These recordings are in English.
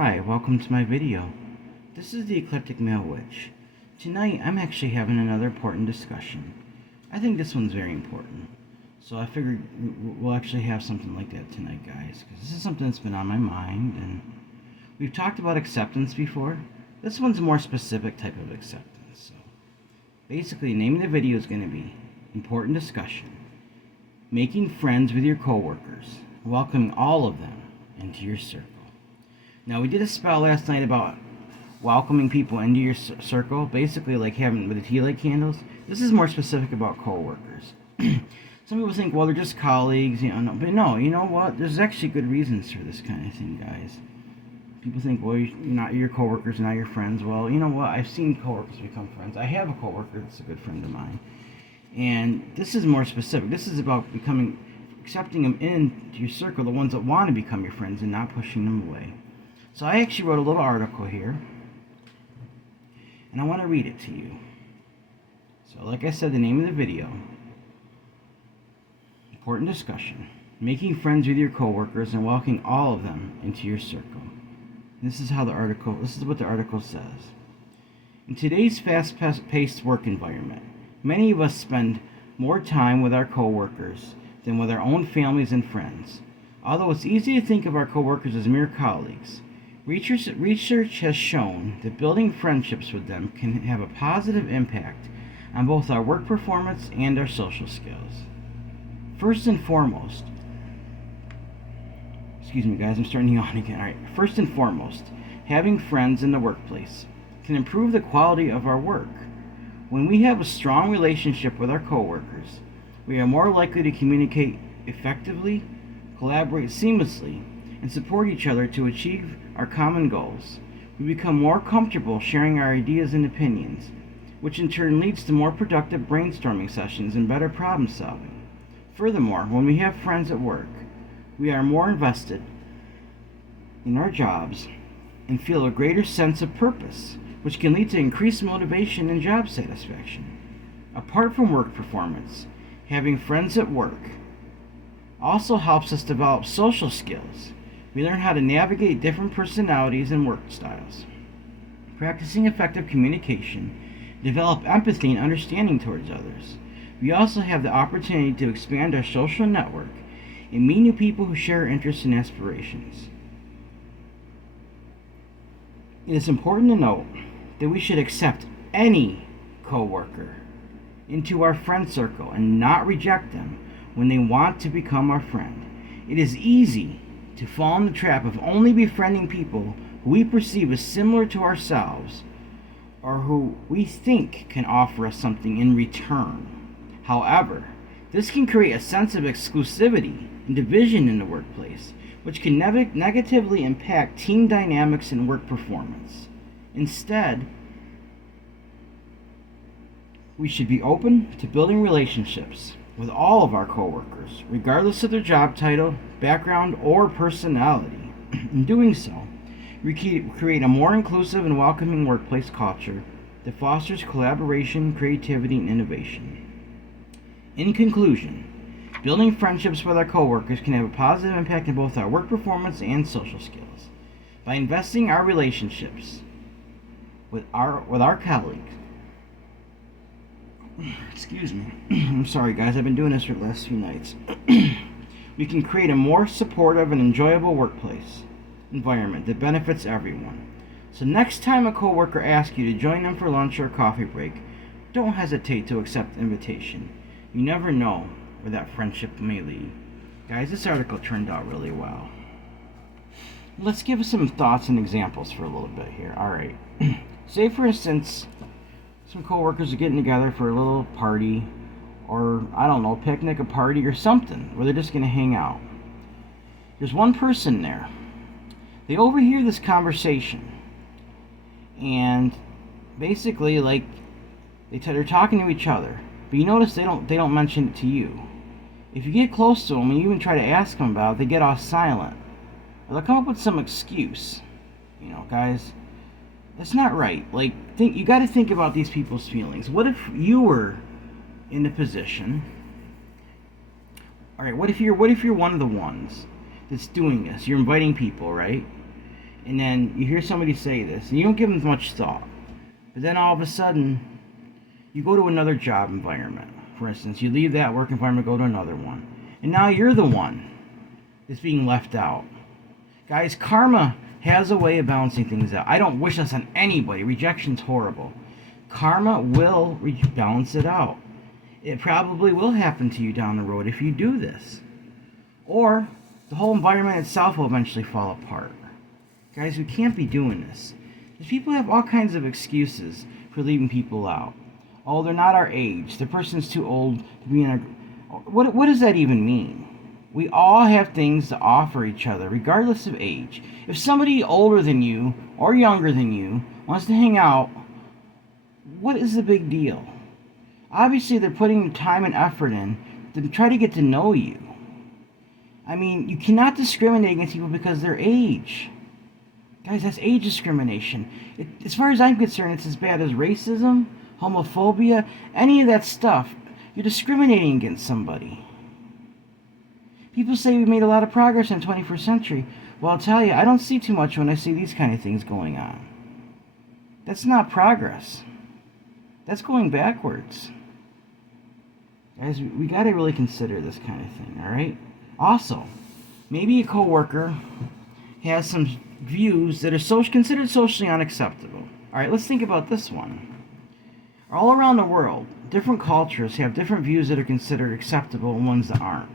Hi, welcome to my video. This is the Eclectic Male Witch. Tonight I'm actually having another important discussion. I think this one's very important. So I figured we'll actually have something like that tonight, guys, because this is something that's been on my mind, and we've talked about acceptance before. This one's a more specific type of acceptance. So basically, the name of the video is going to be Important Discussion. Making friends with your coworkers, welcoming all of them into your circle. Now, we did a spell last night about welcoming people into your circle, basically like having with the tea light candles. This is more specific about coworkers. Some people think, well, they're just colleagues, but no, you know what? There's actually good reasons for this kind of thing, guys. People think, well, you're not your coworkers, not your friends. Well, you know what? I've seen coworkers become friends. I have a coworker that's a good friend of mine, and this is more specific. This is about accepting them into your circle, the ones that want to become your friends, and not pushing them away. So I actually wrote a little article here, and I want to read it to you. So like I said, the name of the video, Important Discussion, Making Friends with Your Coworkers and Welcoming All of Them into Your Circle. This is what the article says. In today's fast-paced work environment, many of us spend more time with our coworkers than with our own families and friends. Although it's easy to think of our coworkers as mere colleagues, research has shown that building friendships with them can have a positive impact on both our work performance and our social skills. First and foremost, excuse me guys, I'm starting to yawn again. Alright, first and foremost, having friends in the workplace can improve the quality of our work. When we have a strong relationship with our coworkers, we are more likely to communicate effectively, collaborate seamlessly, and support each other to achieve our common goals. We become more comfortable sharing our ideas and opinions, which in turn leads to more productive brainstorming sessions and better problem solving. Furthermore, when we have friends at work, we are more invested in our jobs and feel a greater sense of purpose, which can lead to increased motivation and job satisfaction. Apart from work performance, having friends at work also helps us develop social skills. We learn how to navigate different personalities and work styles. Practicing effective communication, develop empathy and understanding towards others. We also have the opportunity to expand our social network and meet new people who share interests and aspirations. It is important to note that we should accept any coworker into our friend circle and not reject them when they want to become our friend. It is easy to fall in the trap of only befriending people who we perceive as similar to ourselves or who we think can offer us something in return. However, this can create a sense of exclusivity and division in the workplace, which can negatively impact team dynamics and work performance. Instead, we should be open to building relationships with all of our coworkers, regardless of their job title, background, or personality. In doing so, we create a more inclusive and welcoming workplace culture that fosters collaboration, creativity, and innovation. In conclusion, building friendships with our coworkers can have a positive impact on both our work performance and social skills. By investing our relationships with our colleagues, excuse me, I'm sorry guys, I've been doing this for the last few nights. We can create a more supportive and enjoyable workplace environment that benefits everyone. So next time a coworker asks you to join them for lunch or a coffee break, don't hesitate to accept the invitation. You never know where that friendship may lead. Guys, this article turned out really well. Let's give some thoughts and examples for a little bit here. Alright. Say for instance, some coworkers are getting together for a little party, or I don't know, picnic, a party, or something, where they're just going to hang out. There's one person there. They overhear this conversation, and basically, like, they're talking to each other, but you notice they don't mention it to you. If you get close to them and you even try to ask them about it, they get all silent, or they'll come up with some excuse. Guys, that's not right. You got to think about these people's feelings. What if you were in a position? All right, what if you're one of the ones that's doing this? You're inviting people, right? And then you hear somebody say this, and you don't give them much thought. But then all of a sudden, you go to another job environment. For instance, you leave that work environment, go to another one. And now you're the one that's being left out. Guys, karma has a way of balancing things out. I don't wish this on anybody. Rejection's horrible. Karma will balance it out. It probably will happen to you down the road if you do this. Or the whole environment itself will eventually fall apart. Guys, we can't be doing this. Because people have all kinds of excuses for leaving people out. Oh, they're not our age. The person's too old to be in a... What does that even mean? We all have things to offer each other, regardless of age. If somebody older than you or younger than you wants to hang out, what is the big deal? Obviously, they're putting time and effort in to try to get to know you. I mean, you cannot discriminate against people because of their age. Guys, that's age discrimination. As far as I'm concerned, it's as bad as racism, homophobia, any of that stuff. You're discriminating against somebody. People say we've made a lot of progress in the 21st century. Well, I'll tell you, I don't see too much when I see these kind of things going on. That's not progress. That's going backwards. Guys, we got to really consider this kind of thing, all right? Also, maybe a coworker has some views that are considered socially unacceptable. All right, let's think about this one. All around the world, different cultures have different views that are considered acceptable and ones that aren't.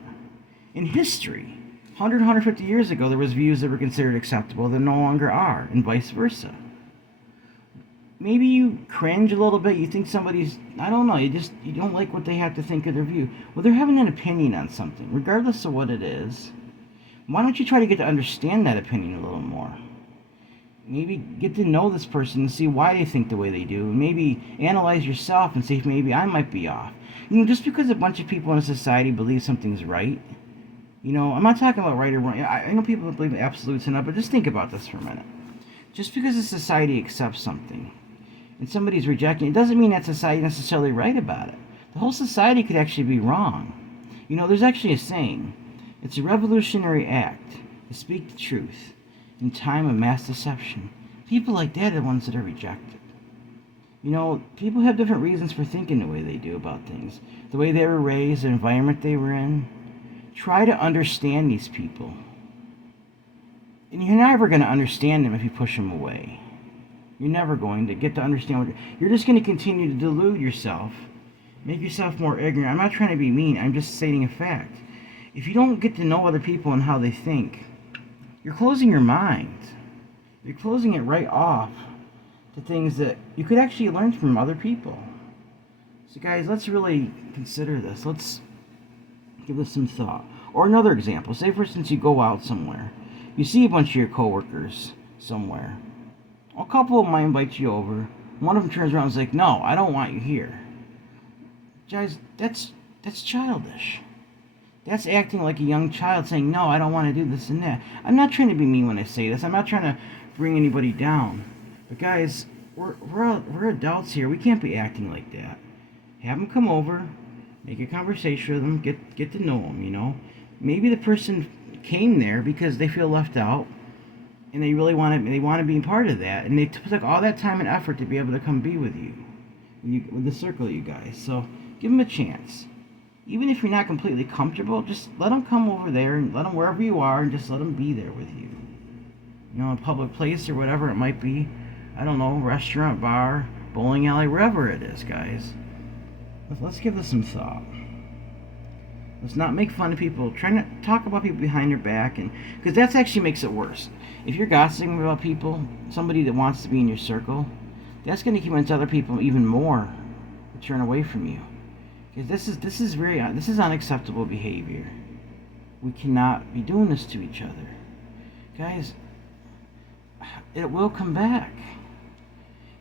In history, 100, 150 years ago, there was views that were considered acceptable that no longer are, and vice versa. Maybe you cringe a little bit, you think somebody's, I don't know, you don't like what they have to think of their view. Well, they're having an opinion on something, regardless of what it is. Why don't you try to get to understand that opinion a little more? Maybe get to know this person and see why they think the way they do. And maybe analyze yourself and see if maybe I might be off. Just because a bunch of people in a society believe something's right, I'm not talking about right or wrong. I know people believe in absolutes and that, but just think about this for a minute. Just because a society accepts something and somebody's rejecting it doesn't mean that society is necessarily right about it. The whole society could actually be wrong. There's actually a saying. It's a revolutionary act to speak the truth in time of mass deception. People like that are the ones that are rejected. People have different reasons for thinking the way they do about things. The way they were raised, the environment they were in. Try to understand these people. And you're never going to understand them if you push them away. You're never going to get to understand you're just going to continue to delude yourself. Make yourself more ignorant. I'm not trying to be mean. I'm just stating a fact. If you don't get to know other people and how they think, you're closing your mind. You're closing it right off to things that you could actually learn from other people. So guys, let's really consider this. Let's give this some thought. Or another example. Say, for instance, you go out somewhere. You see a bunch of your coworkers somewhere. A couple of them might invite you over. One of them turns around and is like, no, I don't want you here. Guys, that's childish. That's acting like a young child saying, no, I don't want to do this and that. I'm not trying to be mean when I say this. I'm not trying to bring anybody down. But guys, we're adults here. We can't be acting like that. Have them come over, make a conversation with them, get to know them, Maybe the person came there because they feel left out and they really want to be part of that. And they took all that time and effort to be able to come be with you with the circle of you guys. So give them a chance. Even if you're not completely comfortable, just let them come over there and let them wherever you are and just let them be there with you. A public place or whatever it might be. I don't know, restaurant, bar, bowling alley, wherever it is, guys. Let's give this some thought. Let's not make fun of people. Try not to talk about people behind their back, because that actually makes it worse. If you're gossiping about people, somebody that wants to be in your circle, that's going to convince other people even more to turn away from you. Because this is unacceptable behavior. We cannot be doing this to each other. Guys, it will come back.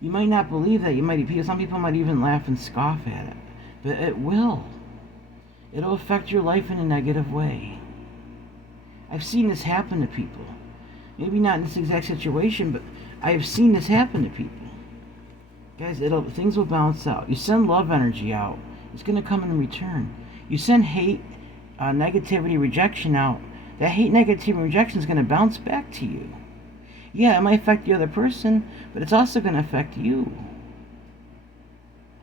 You might not believe that. Some people might even laugh and scoff at it. But it will. It'll affect your life in a negative way. I've seen this happen to people. Maybe not in this exact situation, but I have seen this happen to people. Guys, things will balance out. You send love energy out, it's going to come in return. You send hate, negativity, rejection out. That hate, negativity, rejection is going to bounce back to you. Yeah, it might affect the other person, but it's also going to affect you.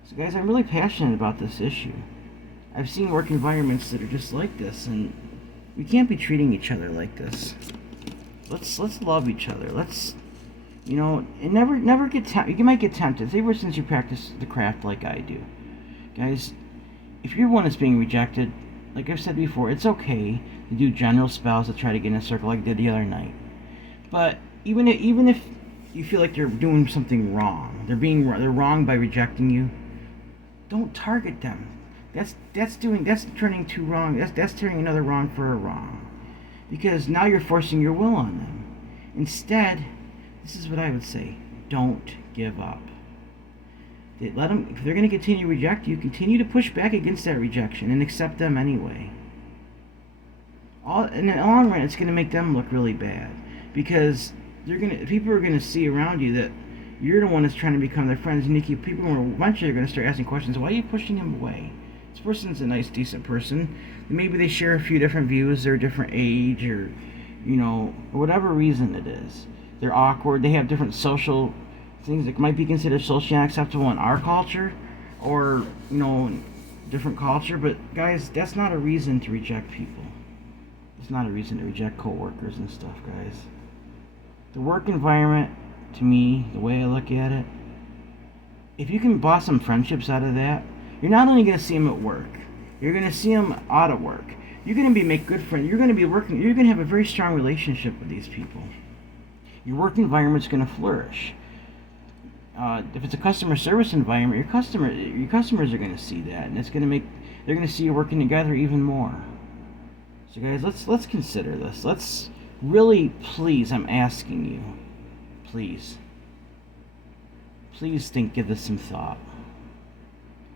So, guys, I'm really passionate about this issue. I've seen work environments that are just like this, and we can't be treating each other like this. Let's love each other. Let's, and never get tempted. You might get tempted. Say, ever since you practice the craft like I do, guys. If you're one that's being rejected, like I've said before, it's okay to do general spells to try to get in a circle like I did the other night. But even if you feel like they're doing something wrong, they're wrong by rejecting you, don't target them. That's turning two wrong. That's turning another wrong for a wrong, because now you're forcing your will on them. Instead, this is what I would say: don't give up. Let them. If they're going to continue to reject you, continue to push back against that rejection and accept them anyway. In the long run, it's going to make them look really bad, because people are going to see around you that you're the one that's trying to become their friends, and people are eventually going to start asking questions. Why are you pushing him away? This person's a nice, decent person. Maybe they share a few different views. They're a different age, or whatever reason it is. They're awkward. They have different social things that might be considered socially unacceptable in our culture, or different culture. But guys, that's not a reason to reject people. It's not a reason to reject coworkers and stuff, guys. The work environment, to me, the way I look at it, if you can blossom friendships out of that, you're not only going to see them at work, you're going to see them out of work. You're going to make good friends. You're going to have a very strong relationship with these people. Your work environment's going to flourish. If it's a customer service environment, your customers are going to see that, and they're going to see you working together even more. So guys, let's consider this. Let's really, please, I'm asking you, please give this some thought.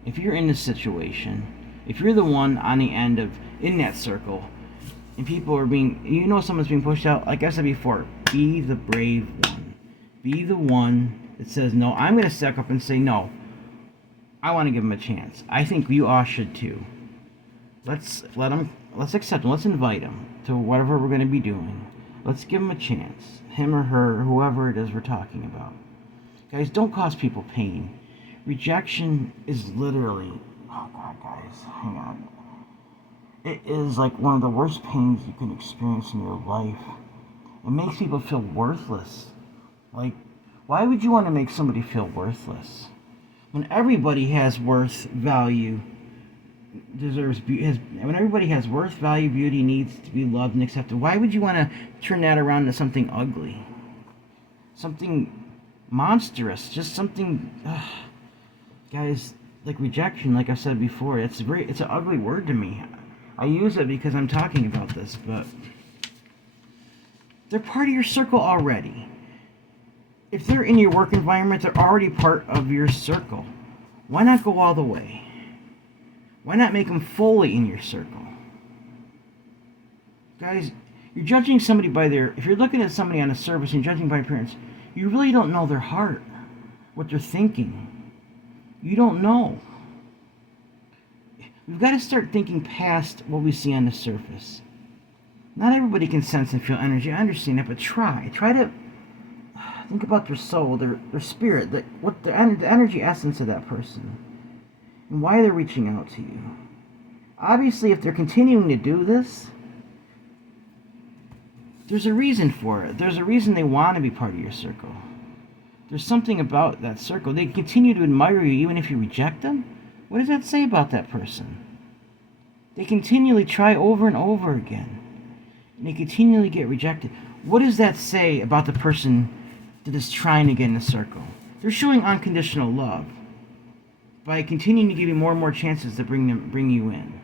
If you're in this situation, if you're the one on the end in that circle, and people are someone's being pushed out, like I said before, be the brave one. Be the one that says, no, I'm going to step up and say, no, I want to give them a chance. I think you all should too. Let's accept them. Let's invite them to whatever we're going to be doing. Let's give them a chance. Him or her, or whoever it is we're talking about. Guys, don't cause people pain. Rejection is literally, oh God, guys, hang on. It is like one of the worst pains you can experience in your life. It makes people feel worthless. Like, why would you want to make somebody feel worthless? When everybody has worth, value, when everybody has worth, value, beauty, needs to be loved and accepted, why would you want to turn that around into something ugly? Something monstrous, just something, guys, like rejection, like I said before, it's an ugly word to me. I use it because I'm talking about this, but they're part of your circle already. If they're in your work environment, they're already part of your circle. Why not go all the way? Why not make them fully in your circle? Guys, you're judging somebody if you're looking at somebody on a surface and judging by appearance, you really don't know their heart, what they're thinking. You don't know. We've got to start thinking past what we see on the surface. Not everybody can sense and feel energy. I understand that, but try to think about their soul, their spirit, the energy essence of that person, and why they're reaching out to you. Obviously, if they're continuing to do this, there's a reason for it. There's a reason they want to be part of your circle. There's something about that circle. They continue to admire you even if you reject them. What does that say about that person? They continually try over and over again, and they continually get rejected. What does that say about the person that is trying to get in the circle? They're showing unconditional love by continuing to give you more and more chances to bring you in.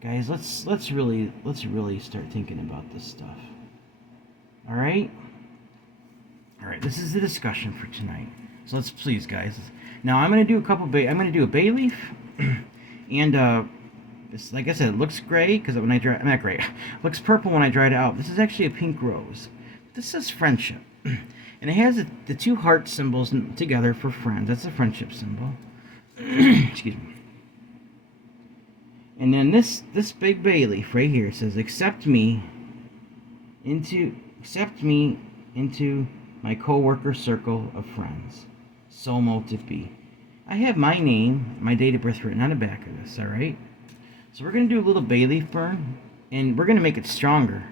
Guys, let's really start thinking about this stuff. All right. This is the discussion for tonight. So let's please, guys. Now I'm gonna do I'm gonna do a bay leaf, and this, like I said, it looks gray because when I dry, not gray, it looks purple when I dried it out. This is actually a pink rose. This is friendship, and it has the two heart symbols together for friends. That's a friendship symbol. Excuse me. And then this big bay leaf right here says, accept me into my co-worker circle of friends. So mote it be. I have my name, my date of birth written on the back of this, alright? So we're going to do a little bay leaf burn, and we're going to make it stronger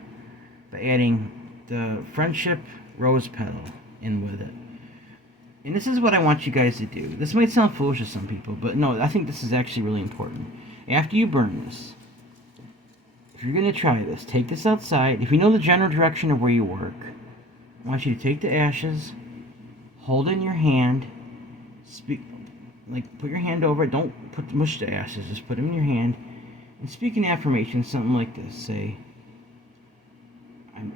by adding the friendship rose petal in with it. And this is what I want you guys to do. This might sound foolish to some people, but no, I think this is actually really important. After you burn this, if you're going to try this, take this outside. If you know the general direction of where you work, I want you to take the ashes, hold it in your hand, put your hand over it. Don't mush the ashes, just put them in your hand, and speak an affirmation, something like this. Say,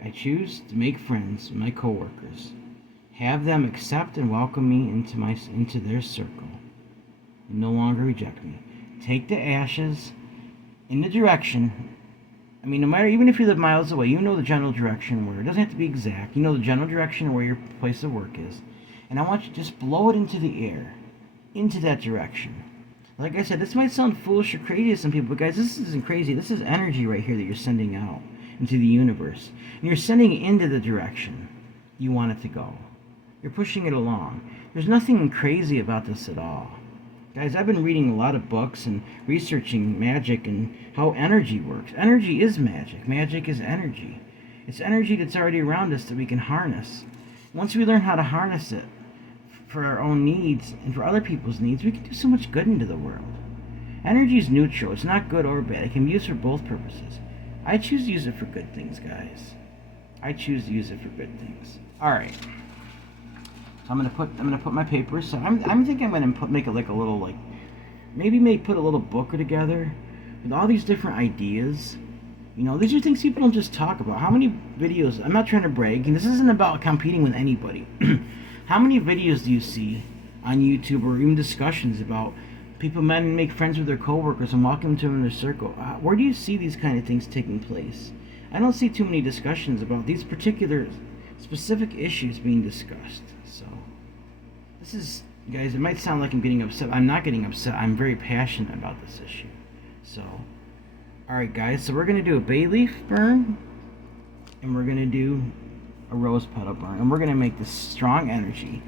I choose to make friends with my coworkers. Have them accept and welcome me into their circle, and no longer reject me. Take the ashes in the direction. I mean, no matter, even if you live miles away, you know the general direction where, it doesn't have to be exact, you know the general direction of where your place of work is. And I want you to just blow it into the air, into that direction. Like I said, this might sound foolish or crazy to some people, but guys, this isn't crazy. This is energy right here that you're sending out into the universe. And you're sending it into the direction you want it to go. You're pushing it along. There's nothing crazy about this at all. Guys, I've been reading a lot of books and researching magic and how energy works. Energy is magic. Magic is energy. It's energy that's already around us that we can harness. Once we learn how to harness it for our own needs and for other people's needs, we can do so much good into the world. Energy is neutral. It's not good or bad. It can be used for both purposes. I choose to use it for good things, guys. I choose to use it for good things. All right. So I'm gonna put my papers. So I'm thinking I'm gonna make it like a little put a little book together with all these different ideas. You know, these are things people don't just talk about. How many videos? I'm not trying to brag, and this isn't about competing with anybody. How many videos do you see on YouTube or even discussions about people make friends with their coworkers and welcome them to their circle? Where do you see these kind of things taking place? I don't see too many discussions about these particular specific issues being discussed. So this is, guys, it might sound like I'm getting upset. I'm not getting upset. I'm very passionate about this issue. So, alright guys, so we're going to do a bay leaf burn, and we're going to do a rose petal burn, and we're going to make this strong energy.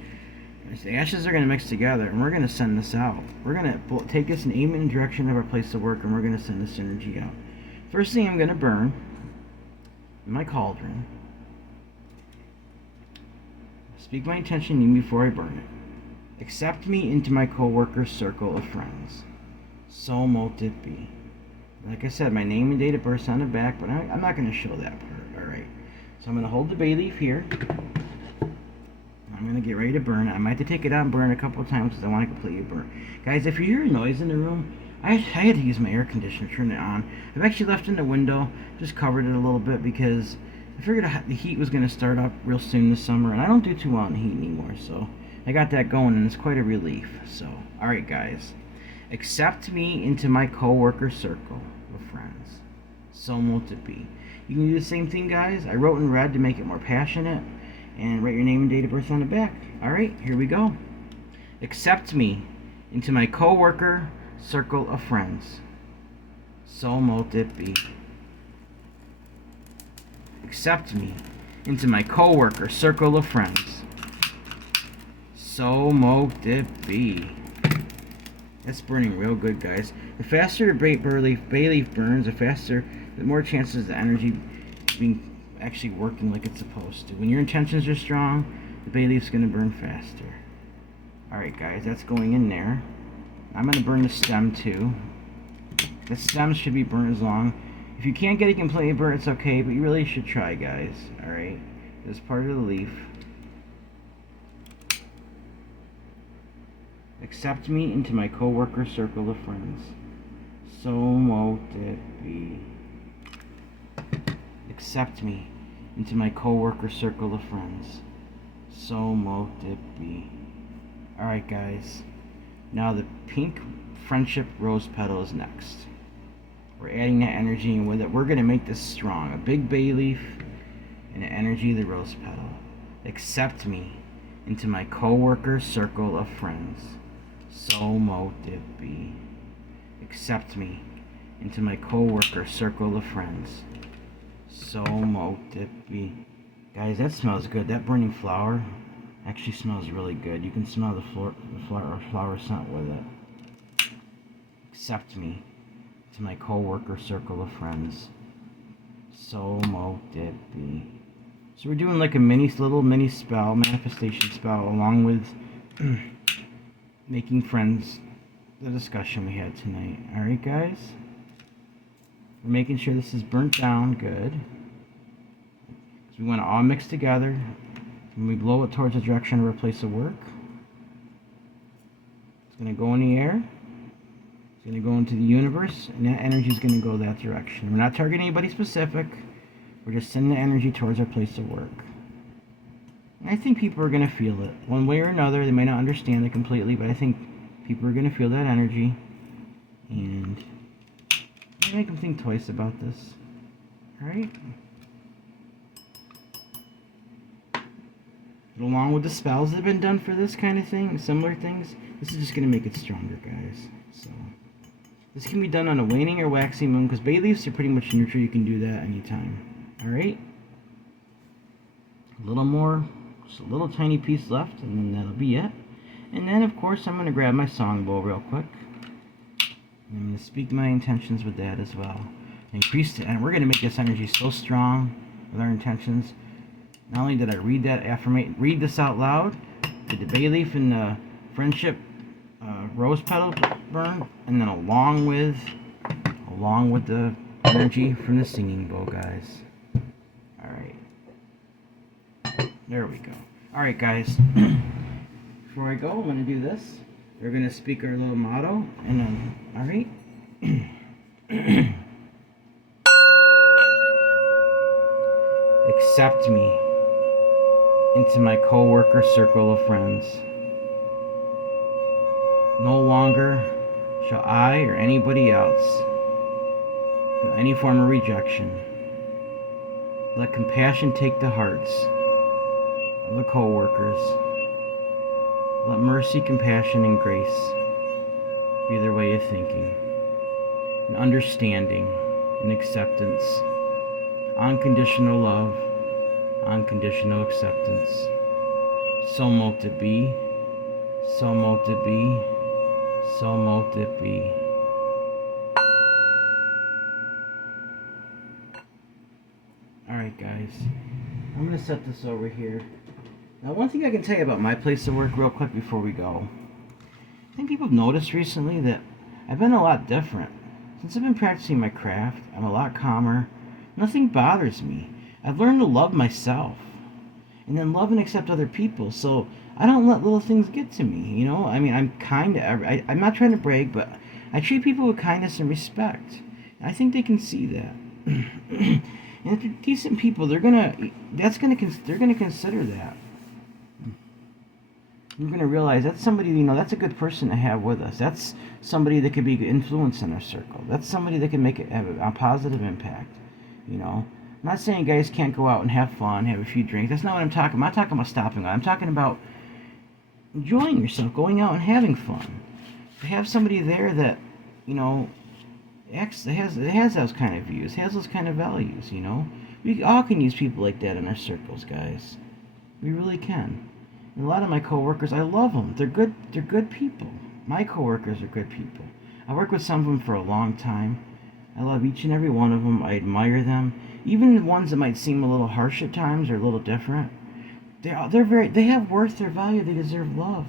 The ashes are going to mix together, and we're going to send this out. We're going to take this and aim it in the direction of our place of work, and we're going to send this energy out. First thing I'm going to burn in my cauldron. Speak my intention even before I burn it. Accept me into my co-worker's circle of friends. So mote it be. Like I said, my name and date of birth on the back, but I'm not going to show that part. Alright. So I'm going to hold the bay leaf here. I'm going to get ready to burn it. I might have to take it out and burn it a couple of times because I want to completely burn. Guys, if you hear a noise in the room, I had to use my air conditioner, turn it on. I've actually left it in the window, just covered it a little bit because I figured the heat was going to start up real soon this summer, and I don't do too well in the heat anymore, so I got that going, and it's quite a relief. So, alright guys, accept me into my co-worker circle of friends. So mote it be. You can do the same thing, guys. I wrote in red to make it more passionate, and write your name and date of birth on the back. Alright, here we go. Accept me into my co-worker circle of friends. So mote it be. Accept me into my co-worker circle of friends. So mote it be. That's burning real good, guys. The faster the bay leaf burns, the more chances the energy being actually working like it's supposed to. When your intentions are strong, the bay leaf's going to burn faster. Alright guys, that's going in there. I'm going to burn the stem too. The stem should be burned as long. If you can't get it completely burnt, it's okay, but you really should try, guys. Alright? This part of the leaf. Accept me into my co-worker circle of friends. So mote it be. Accept me into my co-worker circle of friends. So mote it be. Alright guys, now the pink friendship rose petal is next. We're adding that energy in with it. We're going to make this strong. A big bay leaf and the energy of the rose petal. Accept me into my co-worker circle of friends. So mote it be. Accept me into my co-worker circle of friends. So mote it be. Guys, that smells good. That burning flower actually smells really good. You can smell the flower scent with it. Accept me to my co-worker circle of friends. So mote it be. So we're doing like a little mini spell, manifestation spell, along with making friends, the discussion we had tonight. Alright, guys? We're making sure this is burnt down good. So we want to all mix together. When we blow it towards the direction of our place of work, it's going to go in the air. It's going to go into the universe, and that energy is going to go that direction. We're not targeting anybody specific. We're just sending the energy towards our place of work. And I think people are going to feel it one way or another. They may not understand it completely, but I think people are going to feel that energy. And make them think twice about this. Alright? Along with the spells that have been done for this kind of thing, similar things, this is just going to make it stronger, guys. So, this can be done on a waning or waxing moon, because bay leaves are pretty much neutral. You can do that anytime. Alright? A little more, just a little tiny piece left, and then that'll be it. And then, of course, I'm going to grab my song bowl real quick. I'm going to speak my intentions with that as well. Increase it, and we're going to make this energy so strong with our intentions. Not only did I read this out loud, did the bay leaf and the friendship rose petal burn, and then along with the energy from the singing bowl, guys. Alright. There we go. Alright, guys. Before I go, I'm going to do this. We're going to speak our little motto, and then, alright? Accept me into my co-worker circle of friends. No longer shall I or anybody else feel any form of rejection. Let compassion take the hearts of the co-workers. Let mercy, compassion, and grace be their way of thinking, and understanding, and acceptance, unconditional love, unconditional acceptance. So mote it be, so mote it be, so mote it be. Alright, guys, I'm going to set this over here. Now, one thing I can tell you about my place of work real quick before we go. I think people have noticed recently that I've been a lot different. Since I've been practicing my craft, I'm a lot calmer. Nothing bothers me. I've learned to love myself. And then love and accept other people. So I don't let little things get to me, you know? I mean, I'm kind to I'm not trying to brag, but I treat people with kindness and respect. I think they can see that. And if they're decent people, they're gonna consider that. We're going to realize that's somebody, you know, that's a good person to have with us. That's somebody that could be an influence in our circle. That's somebody that can have a positive impact, you know. I'm not saying guys can't go out and have fun, have a few drinks. That's not what I'm talking about. I'm not talking about stopping. I'm talking about enjoying yourself, going out and having fun. To have somebody there that, you know, has those kind of views, has those kind of values, you know. We all can use people like that in our circles, guys. We really can. And a lot of my coworkers, I love them. They're good people. My coworkers are good people. I worked with some of them for a long time. I love each and every one of them. I admire them. Even the ones that might seem a little harsh at times or a little different. They have worth, their value, they deserve love.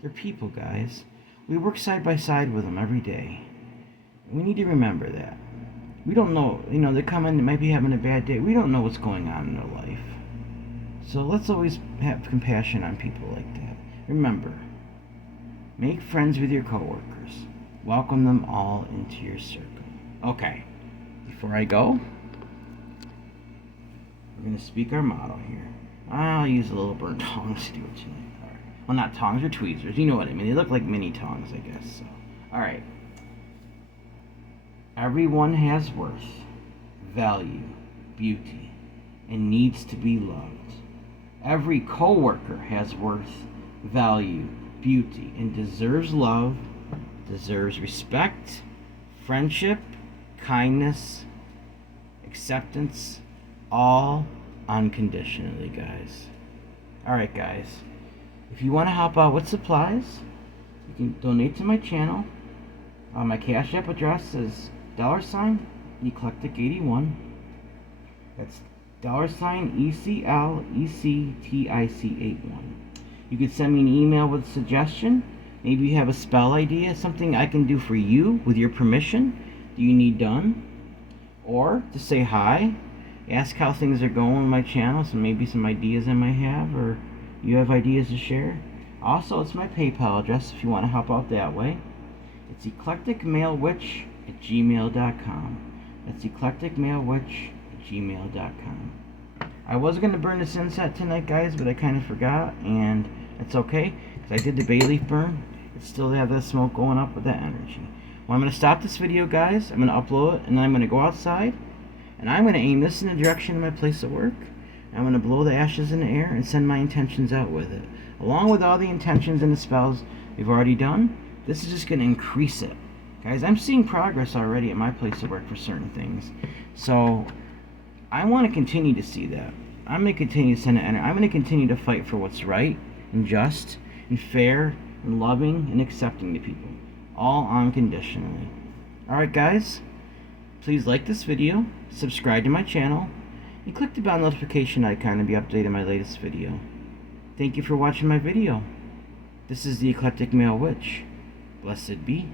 They're people, guys. We work side by side with them every day. We need to remember that. We don't know, you know, they come in, they might be having a bad day. We don't know what's going on in their life. So let's always have compassion on people like that. Remember, make friends with your coworkers. Welcome them all into your circle. Okay, before I go, we're going to speak our motto here. I'll use a little burnt tongs to do it tonight. All right. Well, not tongs or tweezers. You know what I mean. They look like mini tongs, I guess. So, all right. Everyone has worth, value, beauty, and needs to be loved. Every coworker has worth, value, beauty, and deserves love, deserves respect, friendship, kindness, acceptance, all unconditionally, guys. Alright, guys. If you want to help out with supplies, you can donate to my channel. My Cash App address is $eclectic81. That's $ECLECTIC81. You could send me an email with a suggestion. Maybe you have a spell idea, something I can do for you with your permission. Do you need done? Or to say hi, ask how things are going on my channel, so maybe some ideas I might have, or you have ideas to share. Also, it's my PayPal address if you want to help out that way. It's eclecticmalewitch@gmail.com. That's eclecticmalewitch@gmail.com. I was going to burn this inset tonight, guys, but I kind of forgot, and it's okay, because I did the bay leaf burn. It still have that smoke going up with that energy. Well, I'm going to stop this video, guys. I'm going to upload it, and then I'm going to go outside, and I'm going to aim this in the direction of my place of work. I'm going to blow the ashes in the air and send my intentions out with it. Along with all the intentions and the spells we've already done, this is just going to increase it. Guys, I'm seeing progress already at my place of work for certain things. So, I want to continue to see that. I'm going to continue to send it energy. I'm going to continue to fight for what's right and just and fair and loving and accepting to people. All unconditionally. Alright, guys. Please like this video, subscribe to my channel, and click the bell notification icon to be updated on my latest video. Thank you for watching my video. This is the Eclectic Male Witch. Blessed be.